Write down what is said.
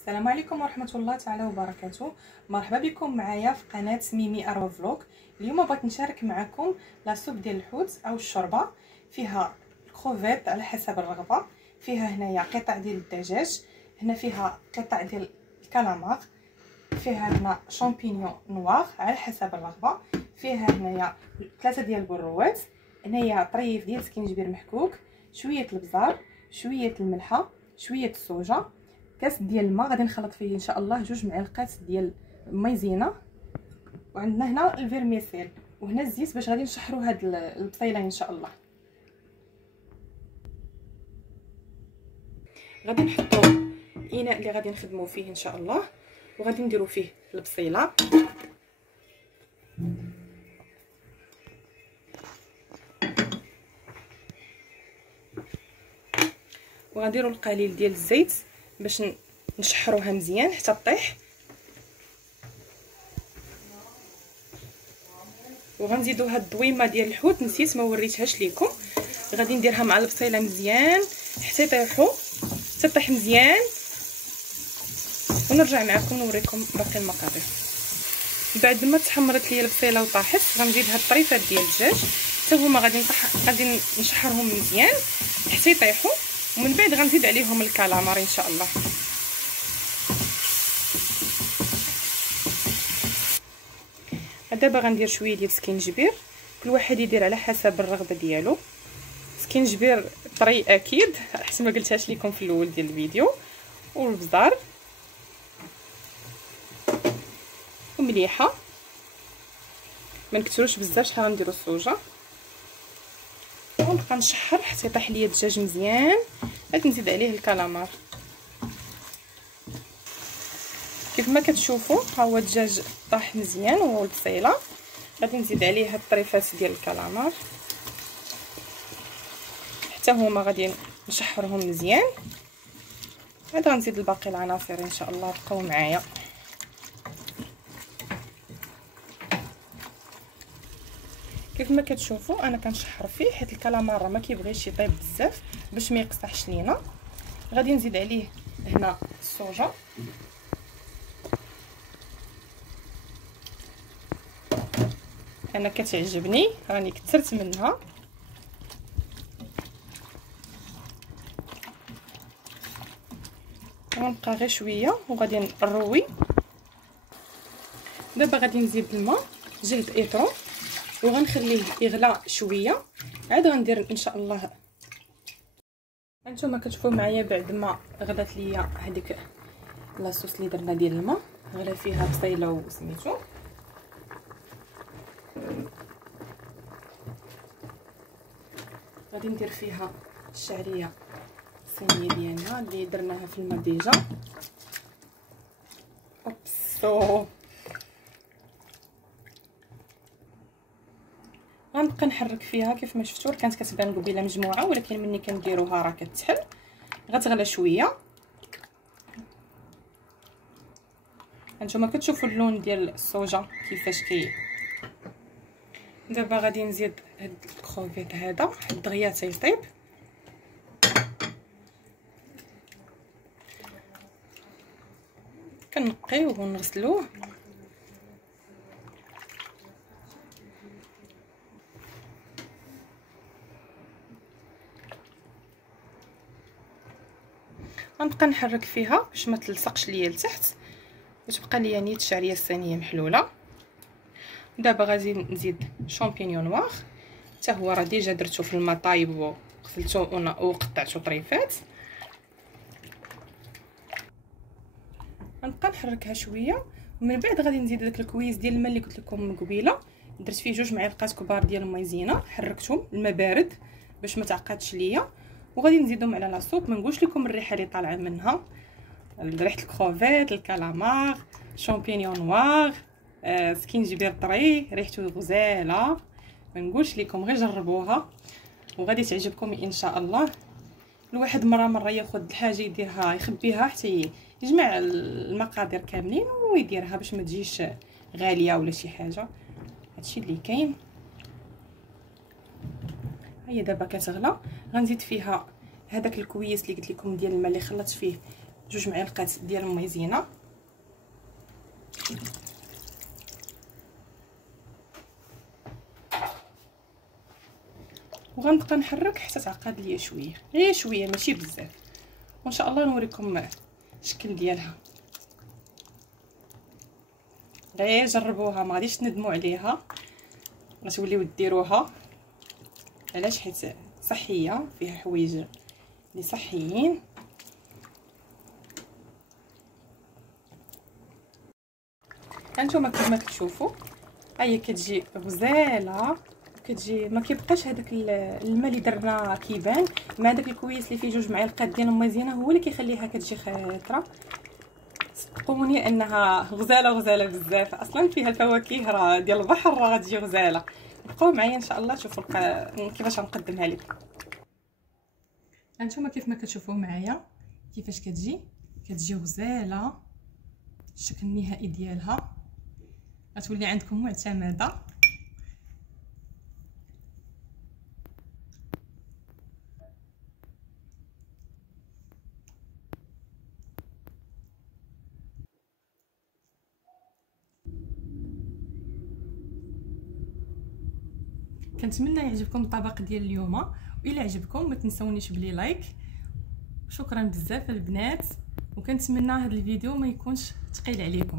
السلام عليكم ورحمه الله تعالى وبركاته. مرحبا بكم معايا في قناه ميمي اروى فلوق. اليوم بغيت نشارك معكم لا سوب ديال الحوت او الشوربه، فيها الكروفيت على حسب الرغبه، فيها هنايا قطع ديال الدجاج، هنا فيها قطع ديال الكالامار، فيها هنا شامبينيون نوار على حسب الرغبه، فيها هنايا 3 ديال البروات، هنايا طريف ديال سكينجبير محكوك، شويه البزار، شويه الملحه، شويه الصوجه، كاس ديال الماء غادي نخلط فيه ان شاء الله 2 معالق ديال المايزينا، وعندنا هنا الفيرميسيل وهنا الزيت باش غادي نشحروا هاد البصيله ان شاء الله. غادي نحطوا الاناء اللي غادي نخدموا فيه ان شاء الله، وغادي نديروا فيه البصيله، وغنديروا القليل ديال الزيت باش نشحروها مزيان حتى طيح، وغنزيدوا هاد الضويمه ديال الحوت نسيت ما وريتهاش لكم، غادي نديرها مع البصيله مزيان حتى يطيحوا، حتى طيح مزيان، ونرجع معكم نوريكم باقي المقادير. بعد ما تحمرت لي البصيله وطاحت غنزيد هاد الطريفات ديال الدجاج حتى هما غادي نشحرهم مزيان حتى يطيحوا، ومن بعد غنزيد عليهم الكالامار ان شاء الله. دابا غندير شويه ديال السكينجبير، كل واحد يدير على حسب الرغبه ديالو، سكينجبير طري اكيد حسن ما قلتهاش لكم في الاول ديال الفيديو، والبزار ومليحه، ما نكثروش بزاف، شحال غنديروا الصوجه، ونبقى نشحر حتى يطيح ليا الدجاج مزيان. غادي نزيد عليه الكالامار كيف ما كتشوفوا، ها هو الدجاج طاح مزيان والبصيله، غادي نزيد عليه هاد الطريفات ديال الكالامار حتى هما غادي نشحرهم مزيان، عاد غنزيد الباقي العناصر ان شاء الله. بقاو معايا. كيف ما كتشوفوا انا كنشحر فيه حيت الكالامار ما كيبغيش يطيب بزاف باش ما يقصحش لينا. غادي نزيد عليه هنا الصوجه، انا كتعجبني راني كثرت منها، غنبقى غير شويه وغادي نروي. دابا غادي نزيد الماء جهد ايطرو وغنخليه يغلى شويه، عاد غندير ان شاء الله. هانتوما كتشوفوا معايا بعد ما غلات ليا هذيك لاصوص اللي درنا ديال الماء، غلا فيها بصيله وسميتو، غادي ندير فيها الشعريه الصينيه ديالنا اللي درناها في الماء ديجا. اوبسو غنبقى نحرك فيها كيف ما شفتوا، كانت كتبان قبيله مجموعه ولكن ملي كنديروها راه كتحل، غتغلى شويه. هانتوما كتشوفوا اللون ديال الصوجه كيفاش دابا غادي نزيد هاد الكروفيت هذا حد دغيا تيطيب، كنقيوه ونغسلوه. غنبقى نحرك فيها باش ما تلصقش ليا لتحت وتبقى ليا نيت الشعريه الصينيه محلوله. دابا غادي نزيد شامبينيون نوار، حتى هو راه ديجا درتو في الماء طايب وغسلته وقطعته طريفات. غنبقى نحركها شويه، ومن بعد غادي نزيد داك الكويس ديال الماء اللي قلت لكم من قبيله، درت فيه 2 معالق كبار ديال المايزينا، حركتهم الماء بارد باش ما تعقدش ليا، وغادي نزيدهم على لاصوب. ما نقولش لكم الريحه اللي طالعه منها، ريحه الكروفيت، الكالامار، شامبينيون نوار، سكينجبير طري، ريحته غزاله، ما نقولش لكم، غير جربوها وغادي تعجبكم ان شاء الله. الواحد مره ياخذ الحاجه يديرها يخبيها حتى يجمع المقادير كاملين ويديرها باش ما تجيش غاليه ولا شي حاجه. هادشي اللي كاين. هي دابا كتغلى، غنزيد فيها هذاك الكويس اللي قلت لكم ديال الماء اللي خلطت فيه 2 معالق ديال المايزينا. وغنبقى نحرك حتى تعقد ليا شويه، غير شويه ماشي بزاف، وان شاء الله نوريكم الشكل ديالها. غير جربوها ما غاديش تندموا عليها، غتوليو ديروها. علاش؟ حيت صحيه، فيها حوايج اللي صحيين. هانتوما كما كتشوفوا ها هي كتجي غزاله، كتجي ما كيبقاش هذاك الماء اللي درنا كيبان، مع داك الكويس اللي فيه 2 معالق ديال المايزينا هو اللي كيخليها كتجي خضره. صدقوني انها غزاله بزاف، اصلا فيها الفواكه راه ديال البحر راه غتجي غزاله. بقاو معايا ان شاء الله تشوفوا كيفاش غنقدمها لكم. هانتوما كيف ما كتشوفوا معايا كيفاش كتجي غزاله، الشكل النهائي ديالها غتولي عندكم معتمده. كنتمنى يعجبكم الطبق ديال اليوم، وإلا عجبكم ما تنسونيش بلي لايك. شكرا بزاف البنات، وكنتمنى هذا الفيديو ما يكونش ثقيل عليكم.